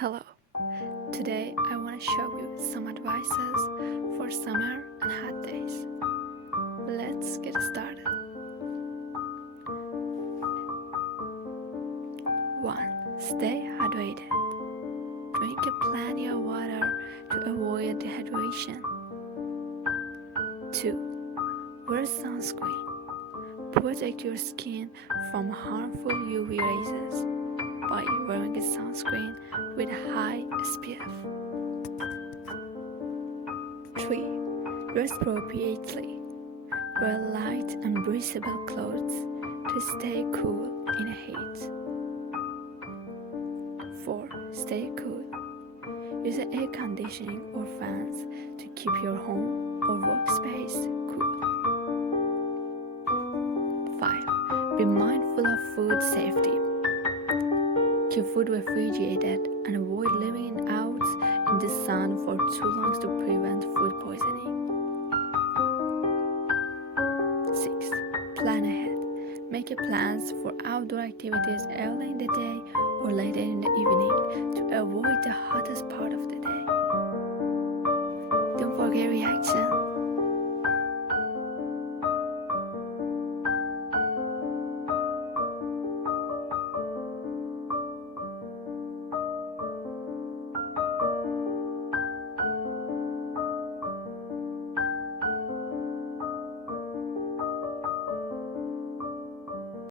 Hello. Today I want to show you some advices for summer and hot days. Let's get started. 1. Stay hydrated. Drink plenty of water to avoid dehydration. 2. Wear sunscreen. Protect your skin from harmful UV rays by wearing a sunscreen with high SPF. 3. Dress appropriately. Wear light and breathable clothes to stay cool in the heat. 4. Stay cool. Use air conditioning or fans to keep your home or workspace cool. 5. Be mindful of food safety. Keep food refrigerated and avoid leaving it out in the sun for too long to prevent food poisoning. 6. Plan ahead. Make plans for outdoor activities early in the day or later in the evening to avoid the hottest part of the day. Don't forget reaction.